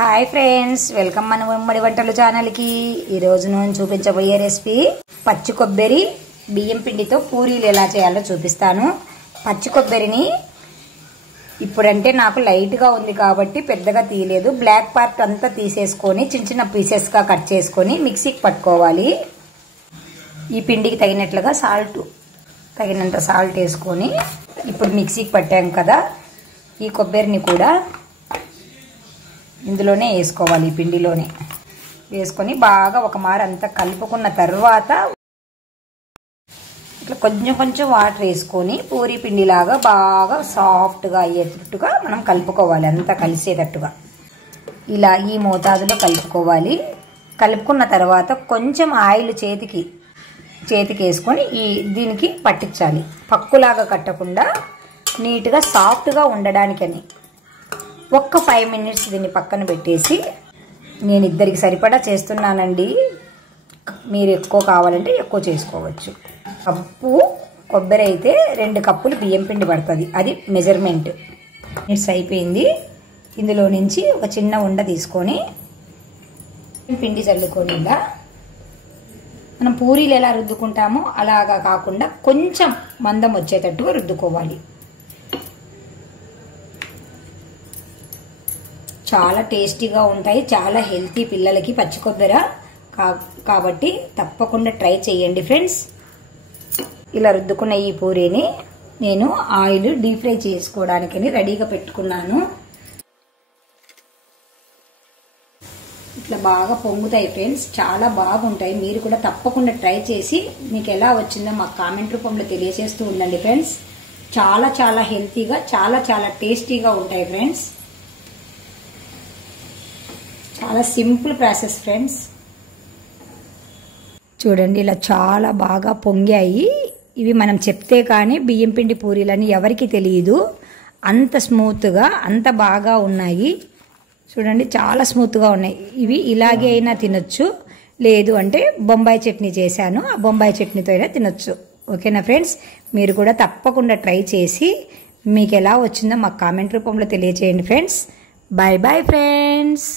Hi friends, welcome మన ఉమ్మడి వంటలు ఛానల్ కి. ఈ రోజు నేను చూపించబోయే రెసిపీ పచ్చి కొబ్బరి బియ్యం పిండితో పూరీలు ఎలా చేయాలో చూపిస్తాను. పచ్చి కొబ్బరిని ఇప్పుడంటే నాకు లైట్ గా ఉంది కాబట్టి పెద్దగా తీయలేదు. బ్లాక్ పార్ట్ అంతా తీసేసుకొని చిన్న చిన్న పీసెస్ గా కట్ చేసుకొని మిక్సీకి పట్టుకోవాలి. ఈ పిండికి తగినంత సాల్ట్ వేసుకొని ఇప్పుడు మిక్సీకి పట్టాం కదా, ఈ కొబ్బరిని కూడా ఇందులోనే వేసుకోవాలి. ఈ పిండిలోనే వేసుకొని బాగా ఒక మారు అంతా కలుపుకున్న తర్వాత ఇట్లా కొంచెం కొంచెం వాటర్ వేసుకొని పూరీ పిండిలాగా బాగా సాఫ్ట్గా అయ్యేటట్టుగా మనం కలుపుకోవాలి. అంతా కలిసేటట్టుగా ఇలా ఈ మోతాదులో కలుపుకోవాలి. కలుపుకున్న తర్వాత కొంచెం ఆయిల్ చేతికి వేసుకొని దీనికి పట్టించాలి. పక్కులాగా కట్టకుండా నీట్గా సాఫ్ట్గా ఉండడానికని ఒక్క 5 మినిట్స్ దీన్ని పక్కన పెట్టేసి, నేను ఇద్దరికి సరిపడా చేస్తున్నానండి, మీరు ఎక్కువ కావాలంటే ఎక్కువ చేసుకోవచ్చు. కప్పు కొబ్బరి అయితే 2 కప్పులు బియ్యం పిండి పడుతుంది, అది మెజర్మెంట్. మినిట్స్ అయిపోయింది. ఇందులో నుంచి ఒక చిన్న ఉండ తీసుకొని పిండి చల్లుకొని ఇలా మనం పూరీలు ఎలా రుద్దుకుంటామో అలాగా కాకుండా కొంచెం మందం వచ్చేటట్టుగా రుద్దుకోవాలి. చాలా టేస్టీగా ఉంటాయి, చాలా హెల్తీ పిల్లలకి పచ్చి కొబ్బరి కాబట్టి తప్పకుండా ట్రై చేయండి ఫ్రెండ్స్. ఇలా రుద్దుకున్న ఈ పూరీని నేను ఆయిల్ డీప్ ఫ్రై చేసుకోవడానికని రెడీగా పెట్టుకున్నాను. ఇట్లా బాగా పొంగుతాయి ఫ్రెండ్స్, చాలా బాగుంటాయి. మీరు కూడా తప్పకుండా ట్రై చేసి మీకు ఎలా వచ్చిందో మాకు కామెంట్ రూపంలో తెలియజేస్తూ ఉండండి ఫ్రెండ్స్. చాలా చాలా హెల్తీగా, చాలా చాలా టేస్టీగా ఉంటాయి ఫ్రెండ్స్. చాలా సింపుల్ ప్రాసెస్ ఫ్రెండ్స్. చూడండి, ఇలా చాలా బాగా పొంగాయి. ఇవి మనం చెప్తే కానీ బియ్యం పిండి పూరీలని ఎవరికి తెలియదు, అంత స్మూత్గా అంత బాగా ఉన్నాయి. చూడండి, చాలా స్మూత్గా ఉన్నాయి. ఇవి ఇలాగే అయినా తినొచ్చు, లేదు అంటే బొంబాయి చట్నీ చేశాను, ఆ బొంబాయి చట్నీతో అయినా తినొచ్చు. ఓకేనా ఫ్రెండ్స్, మీరు కూడా తప్పకుండా ట్రై చేసి మీకు ఎలా వచ్చిందో మాకు కామెంట్ రూపంలో తెలియజేయండి ఫ్రెండ్స్. Bye bye friends.